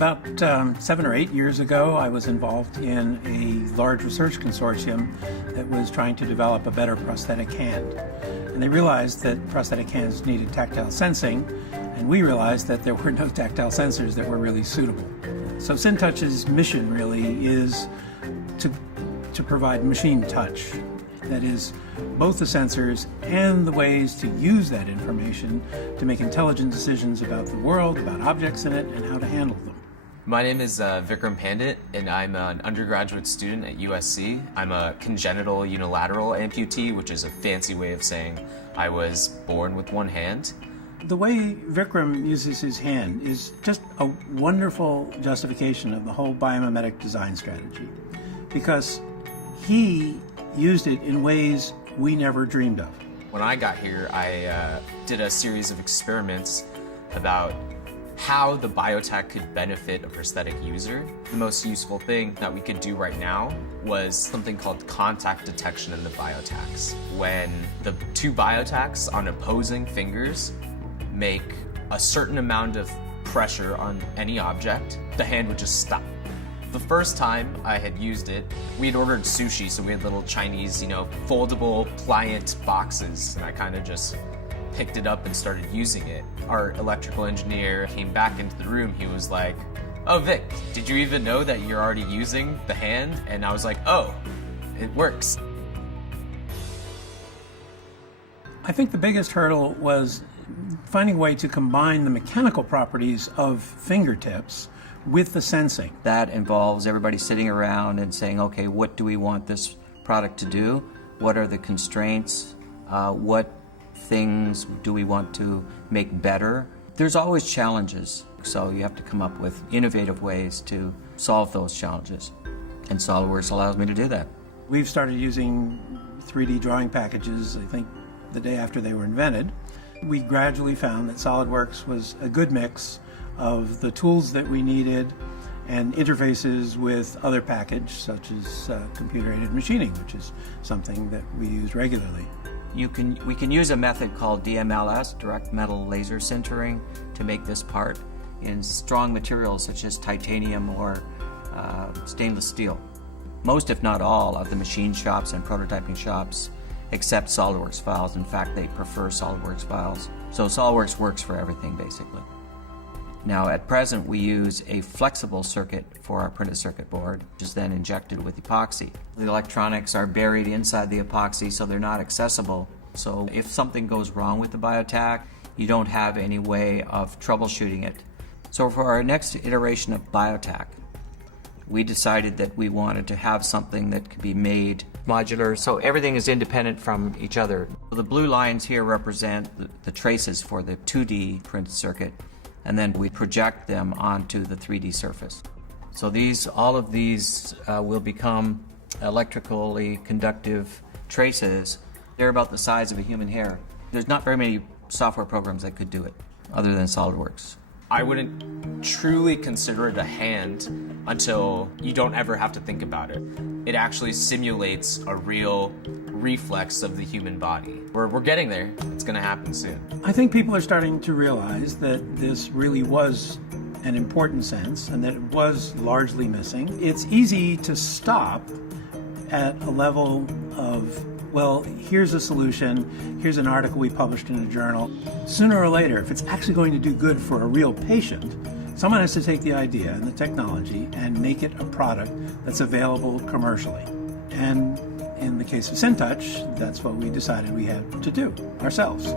About 7 or 8 years ago, I was involved in a large research consortium that was trying to develop a better prosthetic hand. And they realized that prosthetic hands needed tactile sensing, and we realized that there were no tactile sensors that were really suitable. So SynTouch's mission really is to provide machine touch. That is, both the sensors and the ways to use that information to make intelligent decisions about the world, about objects in it, and how to handle them. My name is Vikram Pandit, and I'm an undergraduate student at USC. I'm a congenital unilateral amputee, which is a fancy way of saying I was born with one hand. The way Vikram uses his hand is just a wonderful justification of the whole biomimetic design strategy, because he used it in ways we never dreamed of. When I got here, I did a series of experiments about how the biotech could benefit a prosthetic user. The most useful thing that we could do right now was something called contact detection in the biotachs. When the two biotachs on opposing fingers make a certain amount of pressure on any object, the hand would just stop. The first time I had used it, we had ordered sushi, so we had little Chinese, foldable, pliant boxes, and I kind of just picked it up and started using it. Our electrical engineer came back into the room. He was like, "Oh, Vic, did you even know that you're already using the hand?" And I was like, "Oh, it works." I think the biggest hurdle was finding a way to combine the mechanical properties of fingertips with the sensing. That involves everybody sitting around and saying, okay, what do we want this product to do? What are the constraints? What things do we want to make better? There's always challenges, so you have to come up with innovative ways to solve those challenges. And SOLIDWORKS allows me to do that. We've started using 3D drawing packages, I think, the day after they were invented. We gradually found that SOLIDWORKS was a good mix of the tools that we needed and interfaces with other packages, such as computer-aided machining, which is something that we use regularly. We can use a method called DMLS, direct metal laser sintering, to make this part in strong materials such as titanium or stainless steel. Most, if not all, of the machine shops and prototyping shops accept SOLIDWORKS files. In fact, they prefer SOLIDWORKS files. So SOLIDWORKS works for everything, basically. Now, at present, we use a flexible circuit for our printed circuit board, which is then injected with epoxy. The electronics are buried inside the epoxy, so they're not accessible. So if something goes wrong with the biotach, you don't have any way of troubleshooting it. So for our next iteration of biotach, we decided that we wanted to have something that could be made modular, so everything is independent from each other. The blue lines here represent the traces for the 2D printed circuit, and then we project them onto the 3D surface. So all of these will become electrically conductive traces. They're about the size of a human hair. There's not very many software programs that could do it, other than SOLIDWORKS. I wouldn't truly consider it a hand until you don't ever have to think about it. It actually simulates a real reflex of the human body. We're getting there. It's going to happen soon. I think people are starting to realize that this really was an important sense and that it was largely missing. It's easy to stop at a level of, well, here's a solution, here's an article we published in a journal. Sooner or later, if it's actually going to do good for a real patient, someone has to take the idea and the technology and make it a product that's available commercially. And in the case of SynTouch, that's what we decided we had to do ourselves.